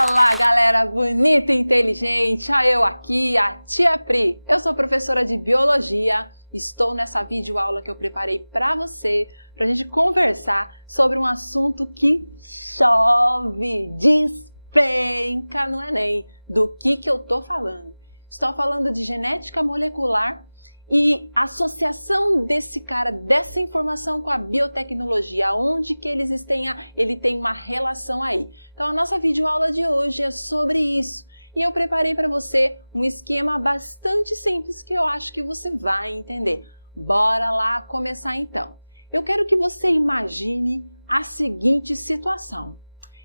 Fala, galera bonita e inteligente! Eu aqui, a Tia Pri. Eu sou professora de Biologia. Estou nessa videoaula que eu preparei para você, para a gente conversar sobre um assunto que chove, despenca no Enem. Do que eu tô falando? Estou falando de genética molecular e associação dessa informação com a biotecnologia, onde que ele tem uma relação aí. Então a nossa videoaula de hoje é sobre isso. E eu preparei para você um esquema bastante simples que eu acho que você vai entender. Bora lá começar então. Eu quero que você imagine a seguinte situação.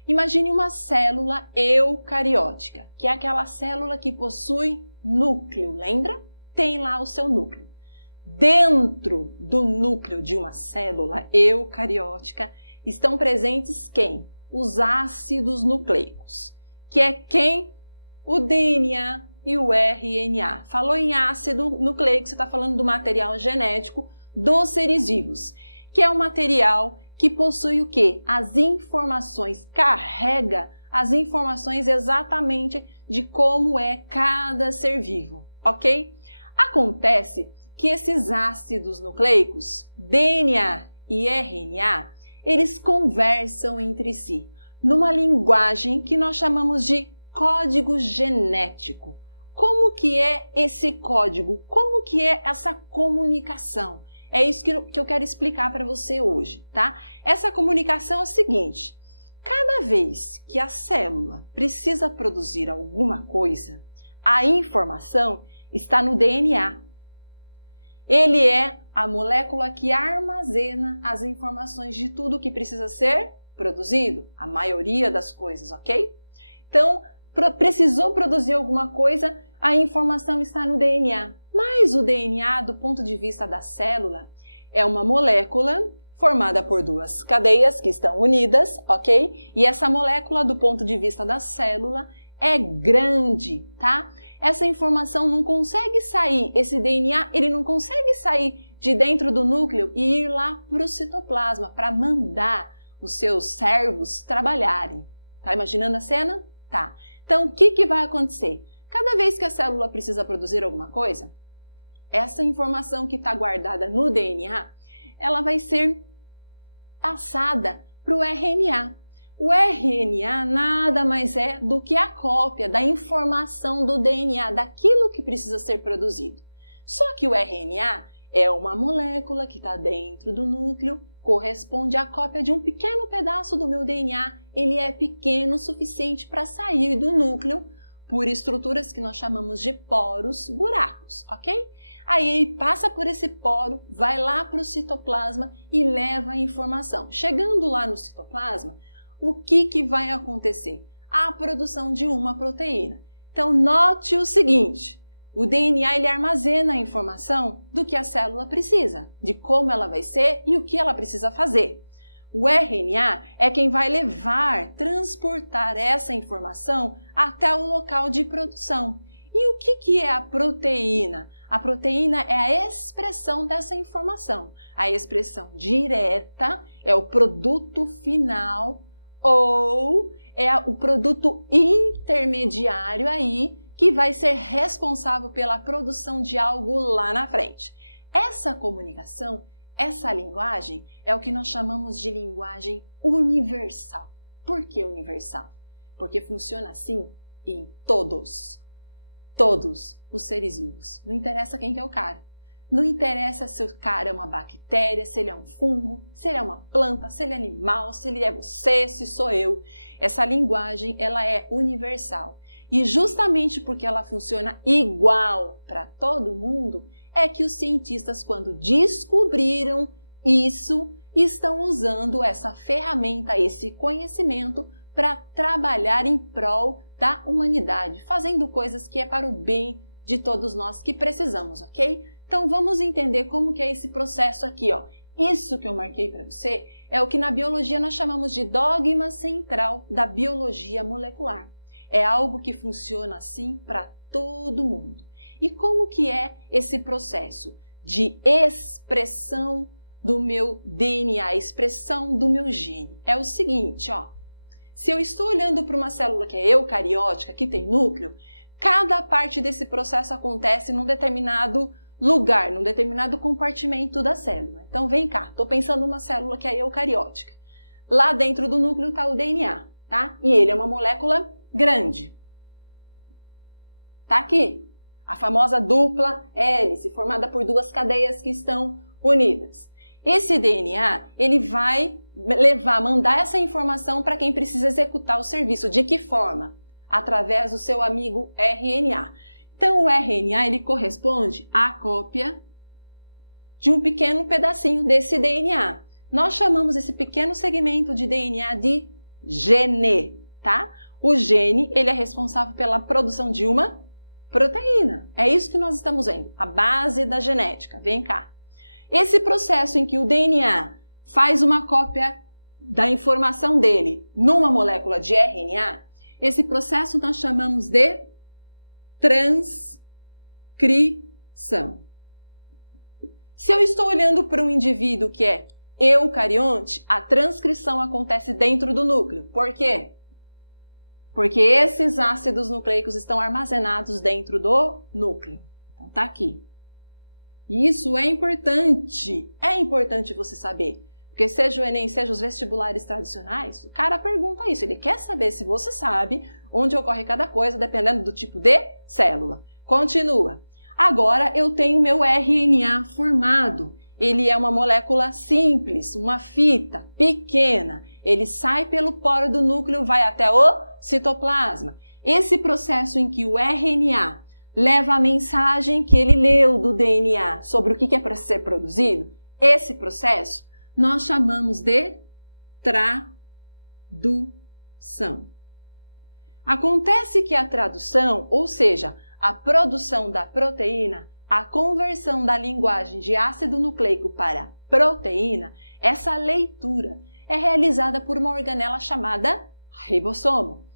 Imagine uma célula eucariótica, que é aquela célula que possui núcleo, lembra? Tem lá o seu núcleo. Dentro do núcleo de uma célula eucariótica estão presentes quem? Os ácidos nucleicos, que é quem? O DNA e o RNA. Falou em ácido nucleico, você está falando do material genético dos seres vivos, que é um material que possui o quê? As informações, carrega as informações exatamente de como é cada ser vivo, ok? Acontece que esses ácidos nucleicos, DNA e RNA, eles conversam entre si numa linguagem que nós chamamos de código genético. Como que é esse código? Como que é essa comunicação? É isso que eu quero explicar para você hoje, tá? Essa comunicação é o seguinte: cada vez que a célula precisa produzir alguma coisa, a informação está no DNA. Ele é a molécula que armazena as informações de tudo que precisa ser produzido, a maioria das coisas, ok? Então, precisou produzir alguma coisa, a informação está no DNA. Mas o DNA, do ponto de vista da célula, é uma molécula formada por duas cadeias que estão unidas, ok? E essa molécula, do ponto de vista da célula, é grande, tá? Essa informação não consegue sair, esse DNA, ele não consegue sair de dentro do núcleo e ir lá para o citoplasma, para mandar os seus servos trabalharem. Tá imaginando a cena? Tá. Então, o que vai acontecer? Cada vez que a célula precisa produzir alguma coisa, essa informação que está guardada no DNA, ela vai ser passada para o RNA. O RNA nada mais é do que a cópia da informação do DNA, daquilo que precisa ser produzido. Só que o RNA é uma molécula que está dentro do núcleo, corresponde à cópia de um pequeno pedaço do meu DNA. Ele é pequeno o suficiente para sair do núcleo por estruturas que nós chamamos de poros, buracos, ok? Aí ele passa por esse poro, vai lá para o citoplasma e leva a informação. Chegando lá no citoplasma, o que vai acontecer? A produção de uma proteína. Então, note o seguinte: o DNA ele armazena a informação do que a célula precisa, de como ela vai ser e o que ela precisa fazer. O RNA é quem vai levar, transportar essa informação até o local de produção. E o que é a proteína? A proteína é a expressão dessa informação. A expressão direta é o produto final ou é o produto intermediário aí que vai ser responsável pela produção de algo lá na frente. Essa comunicação, essa linguagem é o que nós chamamos de linguagem universal. Por que universal? Porque funciona assim em todos os seres vivos. Não interessa quem que é o cara. Não interessa se o cara é uma bactéria, se ele é um fungo, se ele é uma planta, se ele é animal, se ele é você, se sou eu. Essa linguagem, ela é universal. E justamente porque ela funciona igual para todo mundo, é que os cientistas, quando descobriram isso, estão usando essa ferramenta, esse conhecimento, para trabalhar em prol da humanidade, fazendo coisas que é para o bem de todos nós que precisamos, ok? Então vamos entender como que é esse processo aqui, ó. Isso que eu marquei para você é o que na biologia nós chamamos de dogma central da biologia molecular. É algo que funciona assim para todo mundo. E como que é esse processo de expressão do meu DNA, expressão do meu gene? É o seguinte, ó. Se eu estou olhando para uma célula que é eucariótica, que tem núcleo, cada parte desse processo acontece num determinado lugar, num determinado compartimento da célula. Então vem cá, estou pensando numa célula que é eucariótica. Lá dentro do núcleo está o DNA, tá? E ele é uma molécula grande. Tá aqui, a famosa dupla hélice, formada por duas cadeias que estão unidas. Esse DNA, ele vai mandar essa informação para quem precisa executar o serviço. De que forma? Através do seu amigo RNA. Então, o RNA, ele corresponde à cópia de um pequeno pedacinho desse DNA. Nós chamamos esse pequeno segmento de DNA de gene, tá? O gene, ele é responsável pela produção de uma proteína. É isso que nós estamos vendo, a base da genética. Vem cá. Esse processo em que o DNA faz uma cópia da informação dele numa molécula de RNA, esse processo nós chamamos de transcrição. Se eu estou olhando para um indivíduo que é eucarionte, a transcrição acontece dentro do núcleo. Por quê? Porque esses ácidos nucleicos estão armazenados dentro do núcleo. Então tá aqui. Isso é importante você saber. Porque seja o Enem, seja os vestibulares tradicionais, o cara pergunta isso. Ele quer saber se você sabe onde ocorre cada coisa, dependendo do tipo de célula. Continua. Agora eu tenho meu RNA formado. Ele é uma molécula simples, uma fita pequena. Ele sai pelo poro do núcleo, vai até o citoplasma. Esse processo em que o RNA leva a mensagem que ele leu do DNA sobre o que é para ser produzido, esse processo nós chamamos de tradução. Acontece que a tradução, ou seja, a produção da proteína, a conversão da linguagem de ácido nucleico para proteína, essa leitura é realizada por uma organela chamada ribossomo.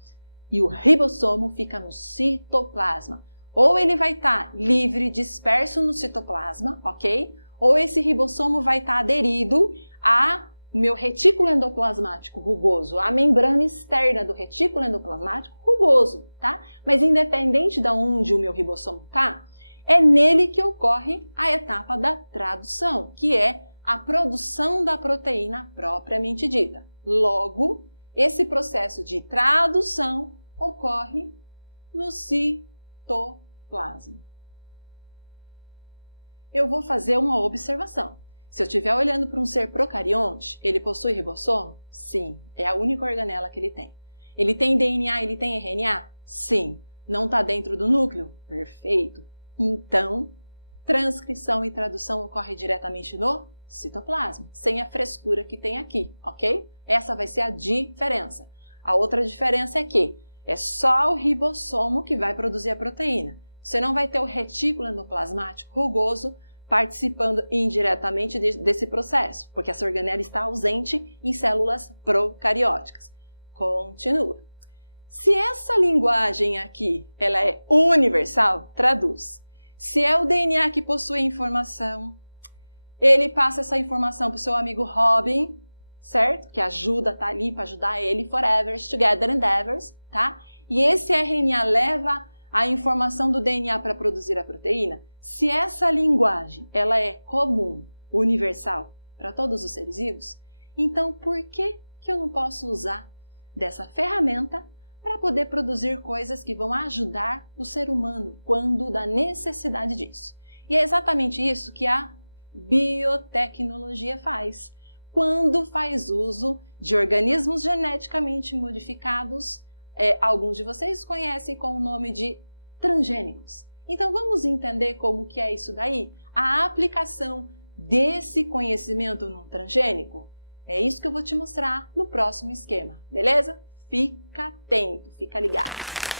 E o ribossomo fica no citoplasma. Ou ele vai estar livre, disperso no citoplasma, ok? Ou esse ribossomo vai estar aderido ao meu retículo endoplasmático rugoso, a membrana externa do retículo endoplasmático rugoso, tá? Mas independente de onde o meu ribossomo está, é nele que ocorre a etapa da tradução, que é a produção da proteína propriamente dita. Logo, esse processo de tradução ocorre no citoplasma. Eu vou fazer uma observação. Se eu estiver olhando para um ser procarionte, ele possui ribossomo? Sim, é a única organela que ele tem. Ele tem DNA, ele tem RNA? Sim. Não está dentro do núcleo? Perfeito. Então, transcrição e tradução ocorre diretamente no citoplasma, sem a frescura que tem aqui, ok? Essa vai ser a diferença. A outra diferença é que é só o ribossomo que vai produzir a proteína. Você não vai ter o retículo endoplasmático rugoso participando indiretamente desse processo, porque essa organela está ausente em células procarióticas. Continua. Se essa linguagem aqui ela é universal, traduz. Se é o DNA que possui informação, ele passa essa informação para o seu amigo Robin, certo? Que ajuda, tá ali para ajudar ele, forever, together endeavors, tá? E esse RNA leva a informação do DNA para produzir a proteína. Se essa linguagem ela é comum, universal para todos os seres vivos, então por que eu não posso usar dessa ferramenta para poder produzir coisas que vão ajudar o ser humano quando da necessidade disso? E é exatamente isso que a biotecnologia faz, quando faz uso de organismos geneticamente modificados, alguns de vocês conhecem com o nome de transgênicos. Então vamos entender como que é isso daí? A aplicação desse conhecimento num transgênico? É isso que eu vou te mostrar no próximo esquema, beleza? Fica atento, fica ligado.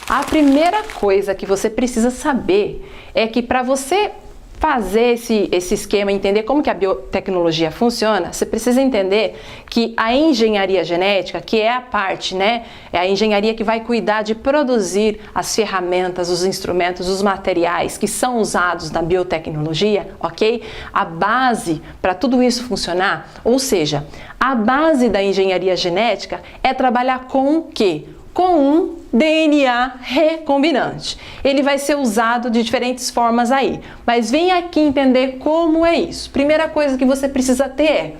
A primeira coisa que você precisa saber é que para você fazer esse esquema, entender como que a biotecnologia funciona, você precisa entender que a engenharia genética, que é a parte, né, é a engenharia que vai cuidar de produzir as ferramentas, os instrumentos, os materiais que são usados na biotecnologia, ok? A base para tudo isso funcionar, ou seja, a base da engenharia genética é trabalhar com o quê? Com um DNA recombinante. Ele vai ser usado de diferentes formas aí, mas vem aqui entender como é isso. Primeira coisa que você precisa ter é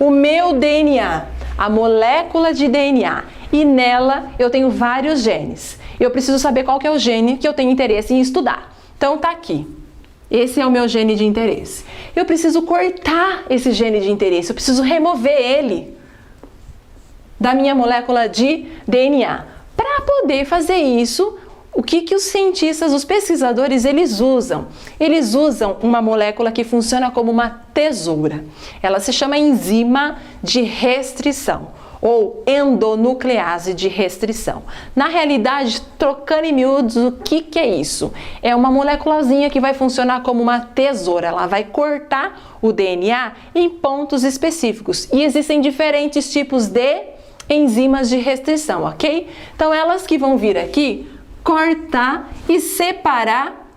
o meu DNA, a molécula de DNA, e nela eu tenho vários genes. Eu preciso saber qual que é o gene que eu tenho interesse em estudar. Então tá aqui. Esse é o meu gene de interesse. Eu preciso cortar esse gene de interesse, eu preciso remover ele da minha molécula de DNA. Para poder fazer isso, o que os cientistas, os pesquisadores, eles usam? Eles usam uma molécula que funciona como uma tesoura. Ela se chama enzima de restrição ou endonuclease de restrição. Na realidade, trocando em miúdos, o que é isso? É uma moléculazinha que vai funcionar como uma tesoura. Ela vai cortar o DNA em pontos específicos. E existem diferentes tipos de enzimas de restrição, ok? Então, elas que vão vir aqui cortar e separar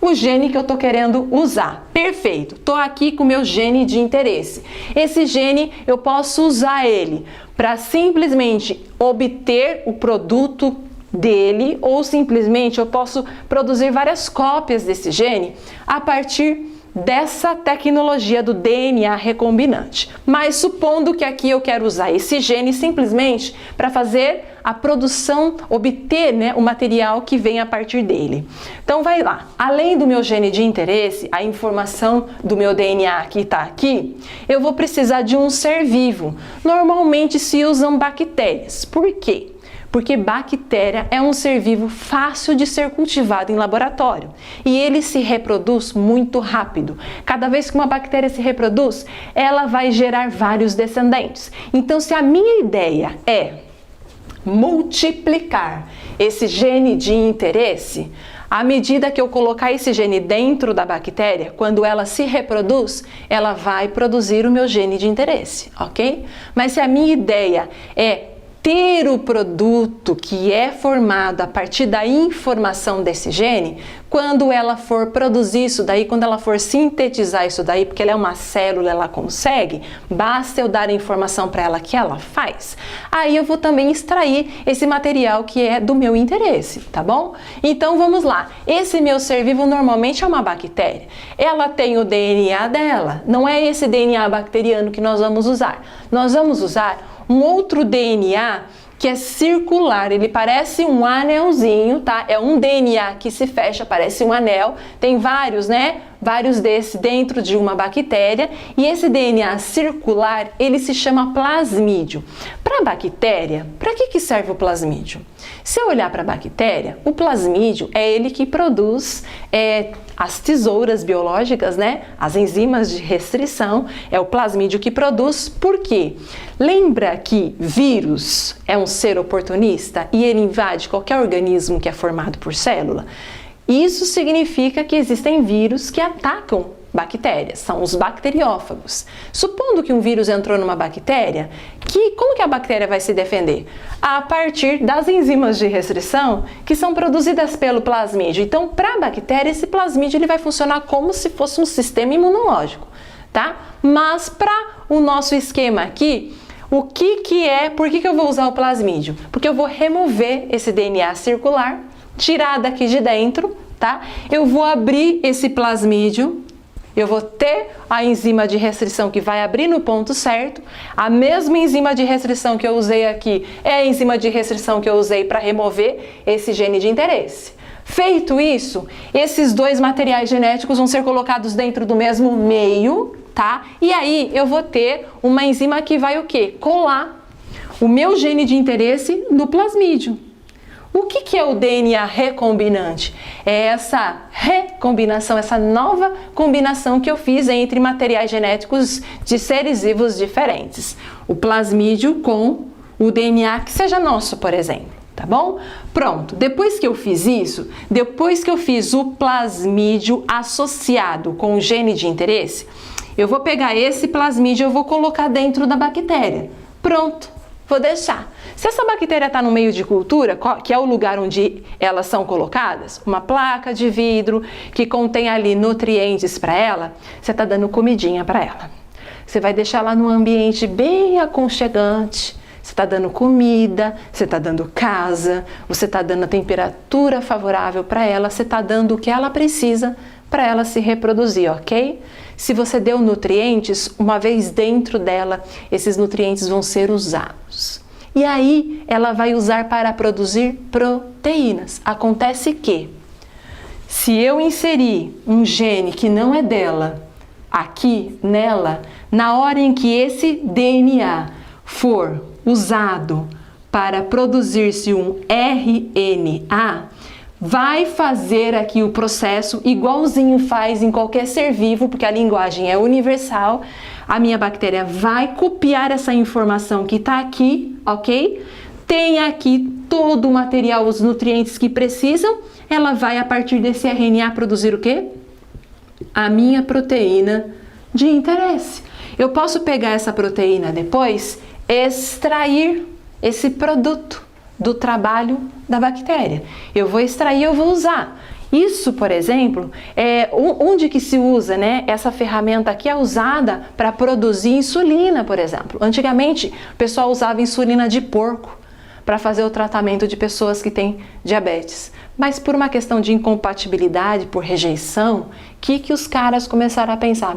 o gene que eu tô querendo usar. Perfeito, tô aqui com o meu gene de interesse. Esse gene, eu posso usar ele para simplesmente obter o produto dele, ou simplesmente eu posso produzir várias cópias desse gene a partir dessa tecnologia do DNA recombinante. Mas supondo que aqui eu quero usar esse gene simplesmente para fazer a produção, obter, né, o material que vem a partir dele. Então vai lá, além do meu gene de interesse, a informação do meu DNA que está aqui, eu vou precisar de um ser vivo. Normalmente se usam bactérias. Por quê? Porque bactéria é um ser vivo fácil de ser cultivado em laboratório e ele se reproduz muito rápido. Cada vez que uma bactéria se reproduz, ela vai gerar vários descendentes. Então, se a minha ideia é multiplicar esse gene de interesse, à medida que eu colocar esse gene dentro da bactéria, quando ela se reproduz, ela vai produzir o meu gene de interesse, ok? Mas se a minha ideia é ter o produto que é formado a partir da informação desse gene, quando ela for produzir isso daí, quando ela for sintetizar isso daí, porque ela é uma célula, ela consegue, basta eu dar a informação para ela que ela faz, aí eu vou também extrair esse material que é do meu interesse, tá bom? Então vamos lá, esse meu ser vivo normalmente é uma bactéria, ela tem o DNA dela, não é esse DNA bacteriano que nós vamos usar, nós vamos usar um outro DNA que é circular, ele parece um anelzinho, tá? É um DNA que se fecha, parece um anel, tem vários, né? Vários desses dentro de uma bactéria, e esse DNA circular, ele se chama plasmídio. Para a bactéria, para que serve o plasmídio? Se eu olhar para a bactéria, o plasmídio é ele que produz as tesouras biológicas, né? As enzimas de restrição, é o plasmídio que produz. Por quê? Lembra que vírus é um ser oportunista e ele invade qualquer organismo que é formado por célula? Isso significa que existem vírus que atacam bactérias, são os bacteriófagos. Supondo que um vírus entrou numa bactéria, como que a bactéria vai se defender? A partir das enzimas de restrição que são produzidas pelo plasmídio. Então, para a bactéria, esse plasmídio ele vai funcionar como se fosse um sistema imunológico, tá? Mas para o nosso esquema aqui, por que eu vou usar o plasmídio? Porque eu vou remover esse DNA circular, tirar daqui de dentro, tá? Eu vou abrir esse plasmídio, eu vou ter a enzima de restrição que vai abrir no ponto certo. A mesma enzima de restrição que eu usei aqui é a enzima de restrição que eu usei para remover esse gene de interesse. Feito isso, esses dois materiais genéticos vão ser colocados dentro do mesmo meio, tá? E aí eu vou ter uma enzima que vai o quê? Colar o meu gene de interesse no plasmídio. O que é o DNA recombinante? É essa recombinação, essa nova combinação que eu fiz entre materiais genéticos de seres vivos diferentes. O plasmídio com o DNA que seja nosso, por exemplo. tá bom? Pronto, depois que eu fiz isso, depois que eu fiz o plasmídio associado com o gene de interesse, eu vou pegar esse plasmídio e eu vou colocar dentro da bactéria. Pronto, vou deixar. Se essa bactéria está no meio de cultura, que é o lugar onde elas são colocadas, uma placa de vidro que contém ali nutrientes para ela, você está dando comidinha para ela. Você vai deixar ela num ambiente bem aconchegante. Você está dando comida, você está dando casa, você está dando a temperatura favorável para ela, você está dando o que ela precisa para ela se reproduzir, ok? Se você deu nutrientes, uma vez dentro dela, esses nutrientes vão ser usados. E aí, ela vai usar para produzir proteínas. Acontece que, se eu inserir um gene que não é dela, aqui nela, na hora em que esse DNA for usado para produzir-se um RNA, vai fazer aqui o processo igualzinho faz em qualquer ser vivo, porque a linguagem é universal. A minha bactéria vai copiar essa informação que está aqui, ok? Tem aqui todo o material, os nutrientes que precisam. Ela vai, a partir desse RNA, produzir o quê? A minha proteína de interesse. Eu posso pegar essa proteína depois, extrair esse produto do trabalho da bactéria. Eu vou extrair, eu vou usar. Isso, por exemplo, é onde que se usa, né? Essa ferramenta aqui é usada para produzir insulina, por exemplo. Antigamente, o pessoal usava insulina de porco para fazer o tratamento de pessoas que têm diabetes. Mas por uma questão de incompatibilidade, por rejeição, que os caras começaram a pensar,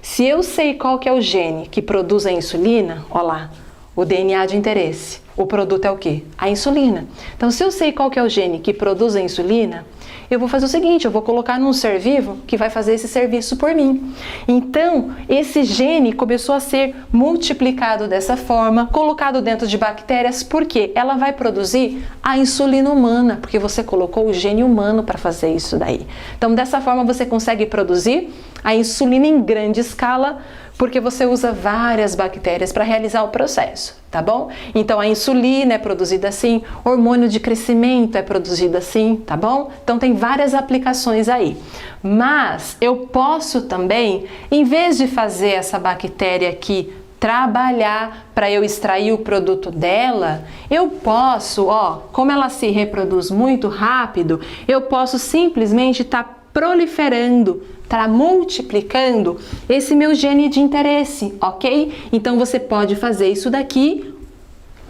se eu sei qual que é o gene que produz a insulina, ó lá, o DNA de interesse, o produto é o quê? A insulina. Então, se eu sei qual que é o gene que produz a insulina, eu vou fazer o seguinte, eu vou colocar num ser vivo que vai fazer esse serviço por mim. Então, esse gene começou a ser multiplicado dessa forma, colocado dentro de bactérias, porque ela vai produzir a insulina humana, porque você colocou o gene humano para fazer isso daí. Então, dessa forma, você consegue produzir a insulina em grande escala, porque você usa várias bactérias para realizar o processo, tá bom? Então a insulina é produzida assim, hormônio de crescimento é produzido assim, tá bom? Então tem várias aplicações aí. Mas eu posso também, em vez de fazer essa bactéria aqui trabalhar para eu extrair o produto dela, eu posso, como ela se reproduz muito rápido, eu posso simplesmente estar proliferando, tá multiplicando esse meu gene de interesse, ok? Então você pode fazer isso daqui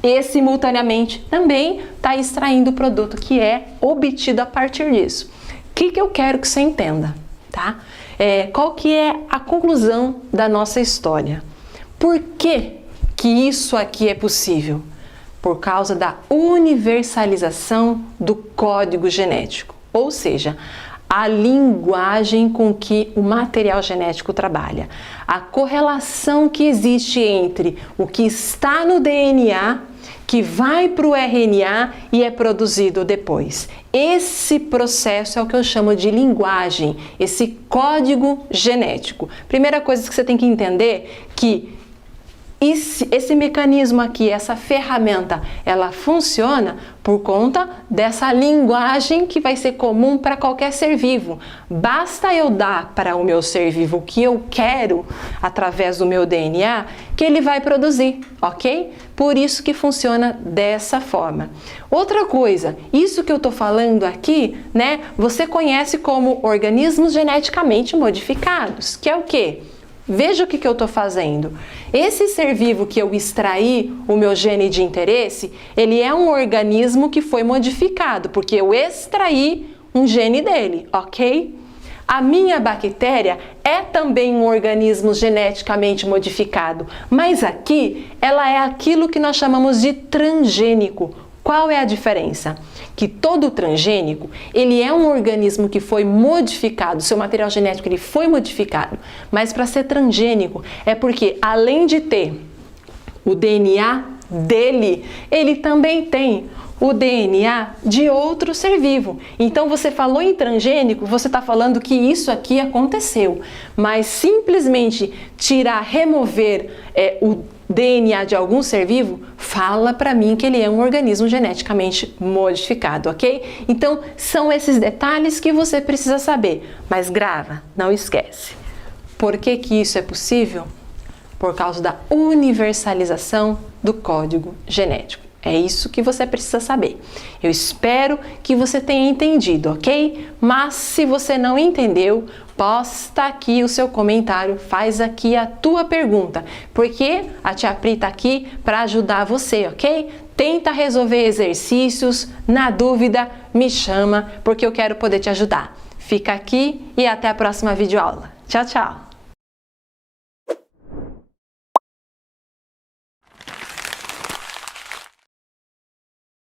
e simultaneamente também tá extraindo o produto que é obtido a partir disso. O que eu quero que você entenda, tá? Qual que é a conclusão da nossa história? Por que isso aqui é possível? Por causa da universalização do código genético, ou seja, a linguagem com que o material genético trabalha, a correlação que existe entre o que está no DNA, que vai para o RNA e é produzido depois. Esse processo é o que eu chamo de linguagem, esse código genético. Primeira coisa que você tem que entender que esse mecanismo aqui, essa ferramenta, ela funciona por conta dessa linguagem que vai ser comum para qualquer ser vivo. Basta eu dar para o meu ser vivo o que eu quero através do meu DNA, que ele vai produzir, ok? Por isso que funciona dessa forma. Outra coisa, isso que eu estou falando aqui, né? Você conhece como organismos geneticamente modificados, que é o quê? Veja o que eu estou fazendo. Esse ser vivo que eu extraí o meu gene de interesse, ele é um organismo que foi modificado, porque eu extraí um gene dele, ok? A minha bactéria é também um organismo geneticamente modificado, mas aqui ela é aquilo que nós chamamos de transgênico. Qual é a diferença? Que todo transgênico, ele é um organismo que foi modificado, seu material genético ele foi modificado, mas para ser transgênico é porque além de ter o DNA dele, ele também tem o DNA de outro ser vivo. Então você falou em transgênico, você está falando que isso aqui aconteceu, mas simplesmente remover DNA de algum ser vivo, fala para mim que ele é um organismo geneticamente modificado, ok? Então, são esses detalhes que você precisa saber, mas grava, não esquece. Por que que isso é possível? Por causa da universalização do código genético. É isso que você precisa saber. Eu espero que você tenha entendido, ok? Mas se você não entendeu, posta aqui o seu comentário, faz aqui a tua pergunta, porque a Tia Pri tá aqui para ajudar você, ok? Tenta resolver exercícios, na dúvida, me chama, porque eu quero poder te ajudar. Fica aqui e até a próxima videoaula. Tchau, tchau!